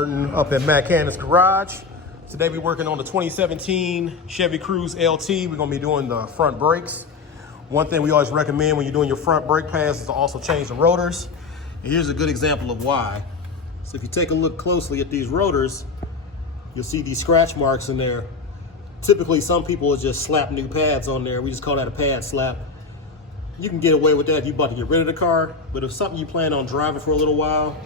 Burton up at Machanix Garage. Today we're working on the 2017 Chevy Cruze LT. We're gonna be doing the front brakes. One thing we always recommend when you're doing your front brake pads is to also change the rotors. And here's a good example of why. So if you take a look closely at these rotors, you'll see these scratch marks in there. Typically, some people will just slap new pads on there. We just call that a pad slap. You can get away with that if you're about to get rid of the car, but if something you plan on driving for a little while,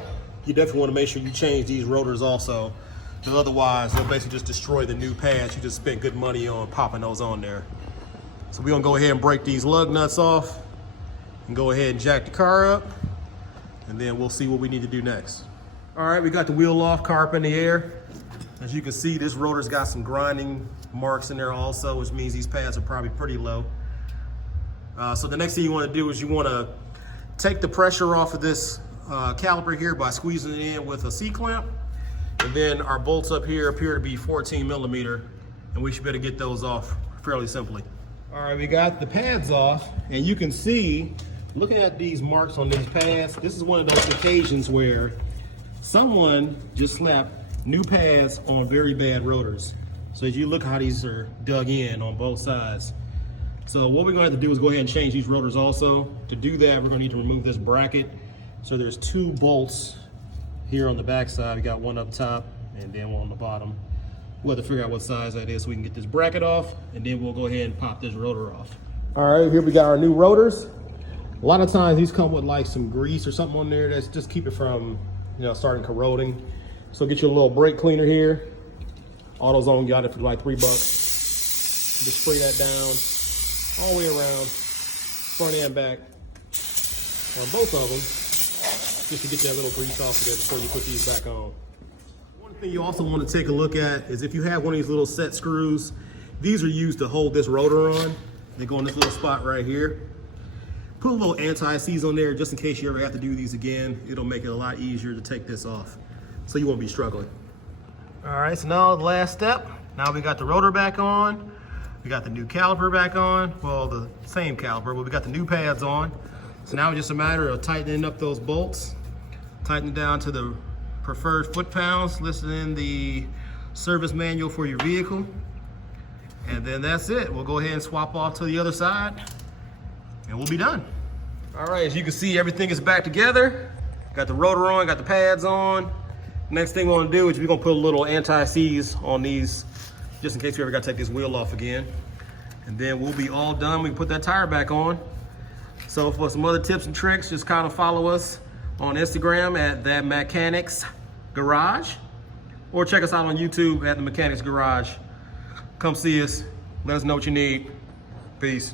you definitely want to make sure you change these rotors also, because otherwise they'll basically just destroy the new pads. You just spent good money on popping those on there. So we're gonna go ahead and break these lug nuts off and go ahead and jack the car up, and then we'll see what we need to do next. All right, we got the wheel off, car up in the air. As you can see, this rotor's got some grinding marks in there also, which means these pads are probably pretty low. So the next thing you want to do is you want to take the pressure off of this caliper here by squeezing it in with a C-clamp. And then our bolts up here appear to be 14 millimeter, and we should be able to get those off fairly simply. All right, we got the pads off, and you can see, looking at these marks on these pads, this is one of those occasions where someone just slapped new pads on very bad rotors. So as you look how these are dug in on both sides. So what we're gonna have to do is go ahead and change these rotors also. To do that, we're gonna need to remove this bracket. So there's two bolts here on the back side. We got one up top and then one on the bottom. We'll have to figure out what size that is so we can get this bracket off, and then we'll go ahead and pop this rotor off. All right, here we got our new rotors. A lot of times these come with like some grease or something on there that's just keep it from, starting corroding. So get you a little brake cleaner here. AutoZone got it for like $3. Just spray that down all the way around, front and back, on both of them, just to get that little grease off of there before you put these back on. One thing you also want to take a look at is if you have one of these little set screws, these are used to hold this rotor on. They go in this little spot right here. Put a little anti-seize on there just in case you ever have to do these again. It'll make it a lot easier to take this off, so you won't be struggling. All right, so now the last step. Now we got the rotor back on. We got the new caliper back on. Well, the same caliper, but we got the new pads on. So now it's just a matter of tightening up those bolts, tightening down to the preferred foot pounds listed in the service manual for your vehicle. And then that's it. We'll go ahead and swap off to the other side and we'll be done. All right, as you can see, everything is back together. Got the rotor on, got the pads on. Next thing we're gonna do is we're gonna put a little anti-seize on these just in case we ever gotta take this wheel off again. And then we'll be all done. We can put that tire back on. So for some other tips and tricks, just kind of follow us on Instagram at that Machanix Garage, or check us out on YouTube at the Machanix Garage. Come see us, let us know what you need. Peace.